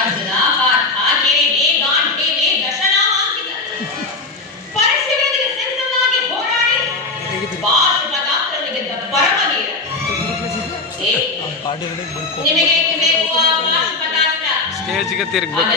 ಅರ್ಜುನ ಪಾರ್ಥ ದಶನಾಮಾಂಕಿತ ಸೆಣಸನಾಗಿ ಹೋರಾಡಿ ಗೆದ್ದ ಪರಮವೀರ ನಿನಗೆ ಬೇಕು ಆ ಸ್ಟೇಜ್ಗೆ ತಿರುಗ್ಬೇಕು.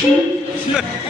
チン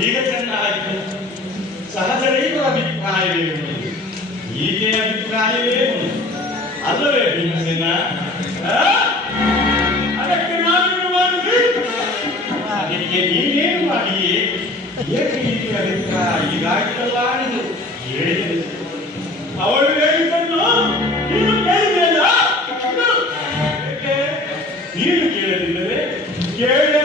ಈಗ ಚೆನ್ನಾಯಿತು ಸಹಜರೈವ ಅಭಿಪ್ರಾಯವೇನು ಹೀಗೆ ಅಭಿಪ್ರಾಯವೇನು ಅಲ್ಲವೇ ಭೀಮಸೇನ? ಅದಕ್ಕೆ ನಾನು ಮಾಡಬೇಕು ಅದಕ್ಕೆ ನೀನೇನು ಮಾಡಿಯೇ? ಏಕೆ ಹೀಗೆ ಅಭಿಪ್ರಾಯ? ಹೀಗಾಗಿಲ್ಲ ಎಂದು ಹೇಳಿದೆ ಅವಳು ಹೇಳಿದ್ದನ್ನು Gary